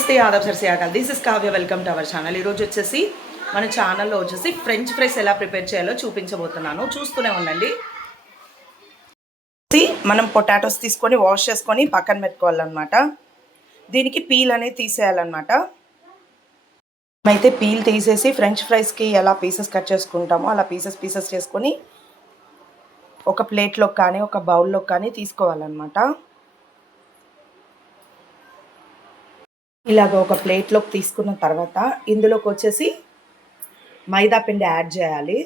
నమస్తే ఆదాబ్ సర్సియాకల్ this is Kavya welcome to our channel. ఈరోజు వచ్చేసి మన ఛానల్లో వచ్చేసి ఫ్రెంచ్ ఫ్రైస్ ఎలా ప్రిపేర్ చేయాలో చూపించబోతున్నాను. చూస్తూనే ఉండండి. మనం పొటాటోస్ తీసుకొని వాష్ చేసుకొని పక్కన పెట్టుకోవాలన్నమాట. దీనికి పీల్ అనేది తీసేయాలన్నమాట. అయితే పీల్ తీసేసి ఫ్రెంచ్ ఫ్రైస్కి ఎలా పీసెస్ కట్ చేసుకుంటామో అలా పీసెస్ చేసుకొని ఒక ప్లేట్లోకి కానీ ఒక బౌల్లోకి కానీ తీసుకోవాలన్నమాట. ఇలాగ ఒక ప్లేట్లోకి తీసుకున్న తర్వాత ఇందులోకి వచ్చేసి మైదా పిండి యాడ్ చేయాలి.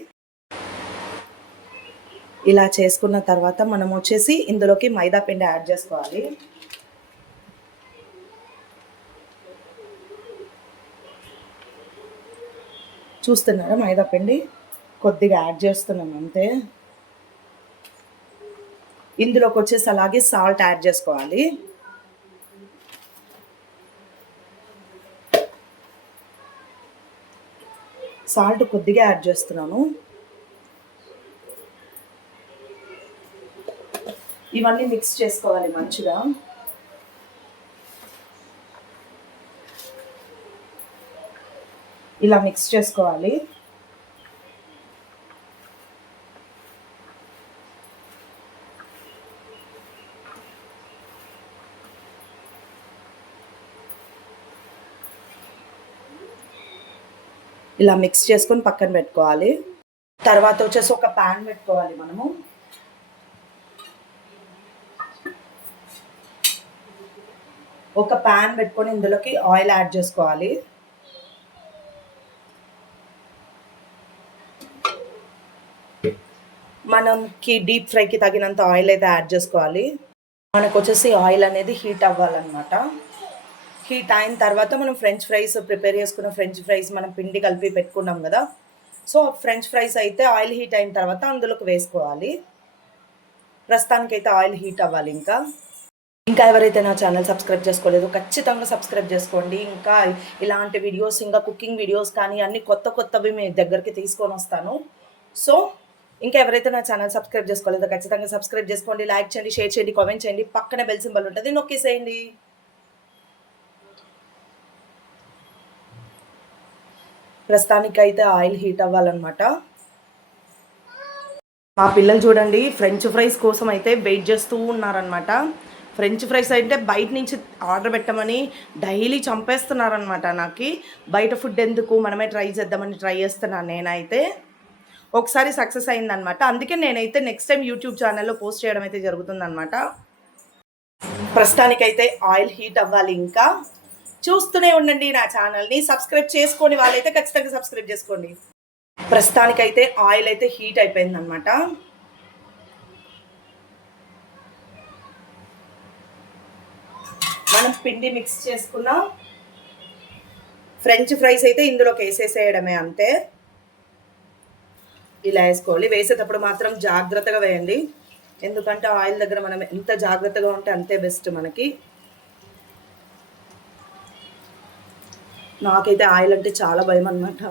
ఇలా చేసుకున్న తర్వాత మనం వచ్చేసి ఇందులోకి మైదా పిండి యాడ్ చేసుకోవాలి. చూస్తున్నారా, మైదా పిండి కొద్దిగా యాడ్ చేస్తున్నాం అంతే. ఇందులోకి వచ్చేసి అలాగే సాల్ట్ యాడ్ చేసుకోవాలి. సాల్ట్ కొద్దిగా యాడ్ చేస్తున్నాను. ఇవన్నీ మిక్స్ చేసుకోవాలి మంచిగా. ఇలా మిక్స్ చేసుకోవాలి. ఇలా మిక్స్ చేసుకొని పక్కన పెట్టుకోవాలి. తర్వాత వచ్చేసి ఒక ప్యాన్ పెట్టుకోవాలి. మనము ఒక ప్యాన్ పెట్టుకొని ఇందులోకి ఆయిల్ యాడ్ చేసుకోవాలి. మనకి డీప్ ఫ్రైకి తగినంత ఆయిల్ అయితే యాడ్ చేసుకోవాలి. మనకు వచ్చేసి ఆయిల్ అనేది హీట్ అవ్వాలన్నమాట. హీట్ అయిన తర్వాత మనం ఫ్రెంచ్ ఫ్రైస్ ప్రిపేర్ చేసుకున్న ఫ్రెంచ్ ఫ్రైస్ మనం పిండి కలిపి పెట్టుకున్నాం కదా, సో ఫ్రెంచ్ ఫ్రైస్ అయితే ఆయిల్ హీట్ అయిన తర్వాత అందులోకి వేసుకోవాలి. ప్రస్తుతానికైతే ఆయిల్ హీట్ అవ్వాలి. ఇంకా ఎవరైతే నా ఛానల్ సబ్స్క్రైబ్ చేసుకోలేదో ఖచ్చితంగా సబ్స్క్రైబ్ చేసుకోండి. ఇంకా ఇలాంటి వీడియోస్, ఇంకా కుకింగ్ వీడియోస్ కానీ అన్ని కొత్తవి మీ దగ్గరికి తీసుకొని వస్తాను. సో ఇంకా ఎవరైతే నా ఛానల్ సబ్స్క్రైబ్ చేసుకోలేదో ఖచ్చితంగా సబ్స్క్రైబ్ చేసుకోండి. లైక్ చేయండి, షేర్ చేయండి, కామెంట్ చేయండి. పక్కనే బెల్ సింబల్ ఉంటుంది, నొక్కేసేయండి. ప్రస్తుతానికైతే ఆయిల్ హీట్ అవ్వాలన్నమాట. మా పిల్లలు చూడండి ఫ్రెంచ్ ఫ్రైస్ కోసం అయితే వెయిట్ చేస్తూ ఉన్నారనమాట. ఫ్రెంచ్ ఫ్రైస్ అంటే బయట నుంచి ఆర్డర్ పెట్టమని డైలీ చంపేస్తున్నారనమాట. నాకు బయట ఫుడ్ ఎందుకు, మనమే ట్రై చేద్దామని ట్రై చేస్తున్నాను. నేనైతే ఒకసారి సక్సెస్ అయిందనమాట. అందుకే నేనైతే నెక్స్ట్ టైం యూట్యూబ్ ఛానల్లో పోస్ట్ చేయడం అయితే జరుగుతుందనమాట. ప్రస్తుతానికైతే ఆయిల్ హీట్ అవ్వాలి. ఇంకా చూస్తూనే ఉండండి నా ఛానల్ని. సబ్స్క్రైబ్ చేసుకోండి వాళ్ళైతే ఖచ్చితంగా సబ్స్క్రైబ్ చేసుకోండి. ప్రస్తుతానికైతే ఆయిల్ అయితే హీట్ అయిపోయిందనమాట. మనం పిండి మిక్స్ చేసుకున్న ఫ్రెంచ్ ఫ్రైస్ అయితే ఇందులోకి వేసేసేయడమే అంతే. ఇలా వేసుకోవాలి. వేసేటప్పుడు మాత్రం జాగ్రత్తగా వేయండి, ఎందుకంటే ఆయిల్ దగ్గర మనం ఎంత జాగ్రత్తగా ఉంటే అంతే బెస్ట్ మనకి. నాకైతే ఆయిల్ అంటే చాలా భయం అన్నమాట.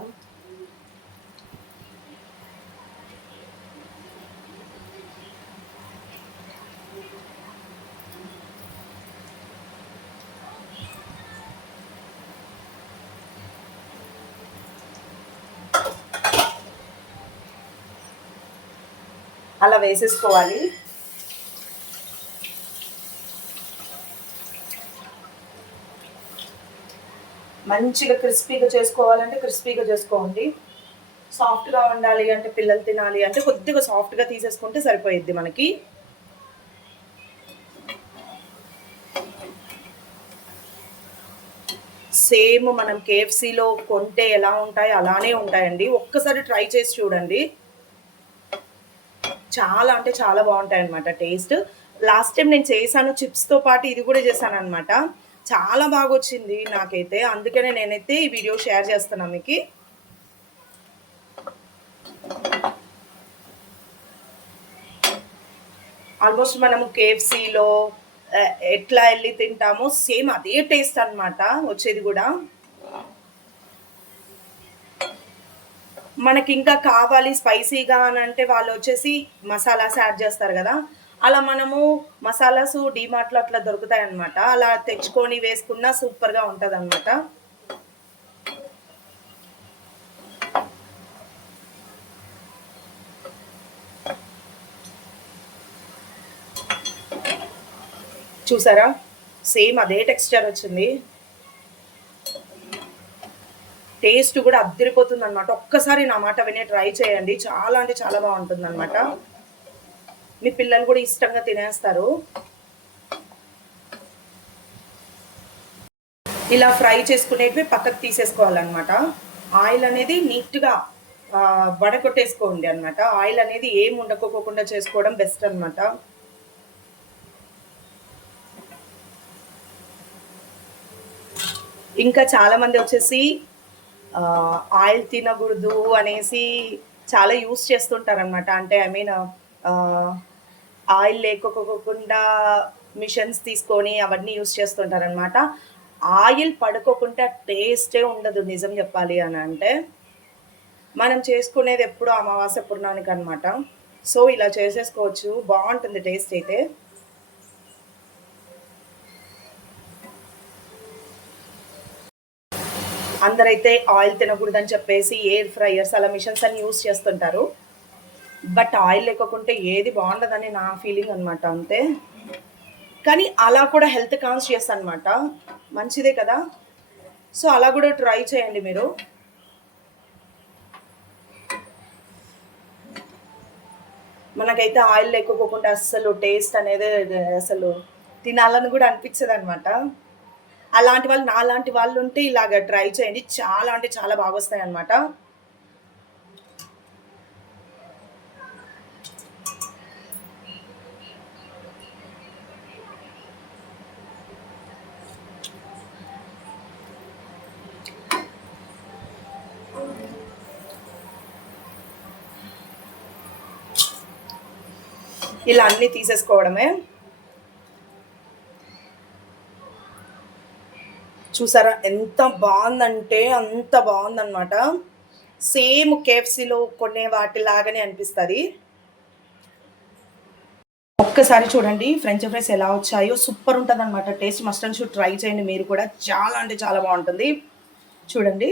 అలా వేసేసుకోవాలి. మంచిగా క్రిస్పీగా చేసుకోవాలంటే క్రిస్పీగా చేసుకోండి. సాఫ్ట్గా ఉండాలి అంటే, పిల్లలు తినాలి అంటే కొద్దిగా సాఫ్ట్గా తీసేసుకుంటే సరిపోయిద్ది మనకి. సేమ్ మనం కేఎఫ్సీలో కొంటే ఎలా ఉంటాయో అలానే ఉంటాయండి. ఒక్కసారి ట్రై చేసి చూడండి. చాలా అంటే చాలా బాగుంటాయి అన్నమాట టేస్ట్. లాస్ట్ టైం నేను చేశాను చిప్స్తో పాటు ఇది కూడా చేశాను అనమాట. చాలా బాగా వచ్చింది నాకైతే. అందుకనే నేనైతే ఈ వీడియో షేర్ చేస్తున్నాను మీకు. ఆల్మోస్ట్ మనము కేఎఫ్సీలో ఎట్లా వెళ్ళి తింటామో సేమ్ అదే టేస్ట్ అనమాట వచ్చేది కూడా. మనకి ఇంకా కావాలి స్పైసీగా అని అంటే వాళ్ళు వచ్చేసి మసాలాస్ యాడ్ చేస్తారు కదా, అలా మనము మసాలాసు డీమార్ట్లో అట్లా దొరుకుతాయి అన్నమాట. అలా తెచ్చుకొని వేసుకున్నా సూపర్గా ఉంటుంది అనమాట. చూసారా, సేమ్ అదే టెక్స్చర్ వచ్చింది. టేస్ట్ కూడా అద్దరిపోతుంది అనమాట. ఒక్కసారి నా మాట వినే ట్రై చేయండి, చాలా అంటే చాలా బాగుంటుంది అనమాట. మీ పిల్లలు కూడా ఇష్టంగా తినేస్తారు. ఇలా ఫ్రై చేసుకునేటివి పక్కకు తీసేసుకోవాలన్నమాట. ఆయిల్ అనేది నీట్గా వడకొట్టేసుకోండి అనమాట. ఆయిల్ అనేది ఏం ఉండకోకుండా చేసుకోవడం బెస్ట్ అనమాట. ఇంకా చాలామంది వచ్చేసి ఆయిల్ తినకూడదు అనేసి చాలా యూస్ చేస్తుంటారనమాట. అంటే ఐ మీన్ ఆయిల్ లేకోకుండా మిషన్స్ తీసుకొని అవన్నీ యూస్ చేస్తుంటారనమాట. ఆయిల్ పడుకోకుండా టేస్టే ఉండదు నిజం చెప్పాలి అని అంటే. మనం చేసుకునేది ఎప్పుడు అమావాస్య పుర్ణానికి అనమాట. సో ఇలా చేసేసుకోవచ్చు, బాగుంటుంది టేస్ట్ అయితే. అందరైతే ఆయిల్ తినకూడదని చెప్పేసి ఎయిర్ ఫ్రైయర్స్ అలా మిషన్స్ అని యూస్ చేస్తుంటారు. బట్ ఆయిల్ లేకుంటే ఏది బాగుండదని నా ఫీలింగ్ అనమాట, అంతే. కానీ అలా కూడా హెల్త్ కాన్షియస్ అనమాట, మంచిదే కదా. సో అలా కూడా ట్రై చేయండి మీరు. మనకైతే ఆయిల్ లేకపోకుండా అస్సలు టేస్ట్ అనేది అసలు తినాలని కూడా అనిపించదు అనమాట. అలాంటి వాళ్ళు నాలాంటి వాళ్ళు ఉంటే ఇలాగ ట్రై చేయండి, చాలా అంటే చాలా బాగా వస్తాయి అన్నమాట. ఇలా అన్నీ తీసేసుకోవడమే. చూసారా ఎంత బాగుందంటే అంత బాగుందన్నమాట. సేమ్ కేఎఫ్సీలో కొనే వాటిలాగానే అనిపిస్తుంది. ఒక్కసారి చూడండి ఫ్రెంచ్ ఫ్రైస్ ఎలా వచ్చాయో, సూపర్ ఉంటుంది అనమాట. Taste must and should try చేయండి మీరు కూడా, చాలా అంటే చాలా బాగుంటుంది. చూడండి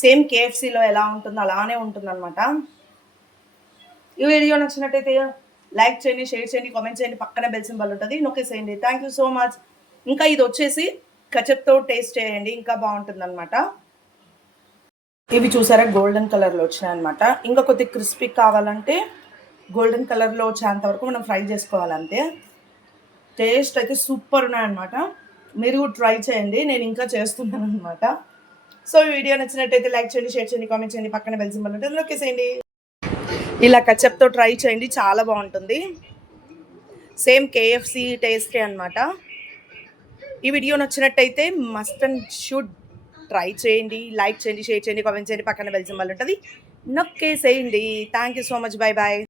సేమ్ కేఎఫ్సీలో ఎలా ఉంటుందో అలానే ఉంటుందన్నమాట. ఈ వీడియో నచ్చినట్టయితే లైక్ చేయండి, షేర్ చేయండి, కామెంట్ చేయండి, పక్కన బెల్ సింబల్ ఉంటుంది నొక్కేసేయండి. Thank you so much. ఇంకా ఇది వచ్చేసి కచప్తో టేస్ట్ చేయండి, ఇంకా బాగుంటుంది అనమాట. ఇవి చూసారా గోల్డెన్ కలర్లో వచ్చినాయి అనమాట. ఇంకా కొద్ది క్రిస్పీ కావాలంటే గోల్డెన్ కలర్లో వచ్చేంత వరకు మనం ఫ్రై చేసుకోవాలంతే. టేస్ట్ అయితే సూపర్ ఉన్నాయన్నమాట. మీరు ట్రై చేయండి, నేను ఇంకా చేస్తున్నాను అనమాట. సో ఈ వీడియో నచ్చినట్టయితే లైక్ చేయండి, షేర్ చేయండి, కామెంట్ చేయండి, పక్కన బెల్ సింబల్ ఉంటుంది నొక్కేసేయండి. ఇలా కచప్తో ట్రై చేయండి, చాలా బాగుంటుంది. సేమ్ కేఎఫ్సీ టేస్టే అనమాట. ఈ వీడియో నచ్చినట్టయితే మస్ట్ అండ్ షుడ్ ట్రై చేయండి, లైక్ చేయండి, షేర్ చేయండి, కామెంట్ చేయండి, పక్కన బెల్ సింబల్ ఉంటుంది నొక్కేసేయండి. Thank you so much. Bye bye.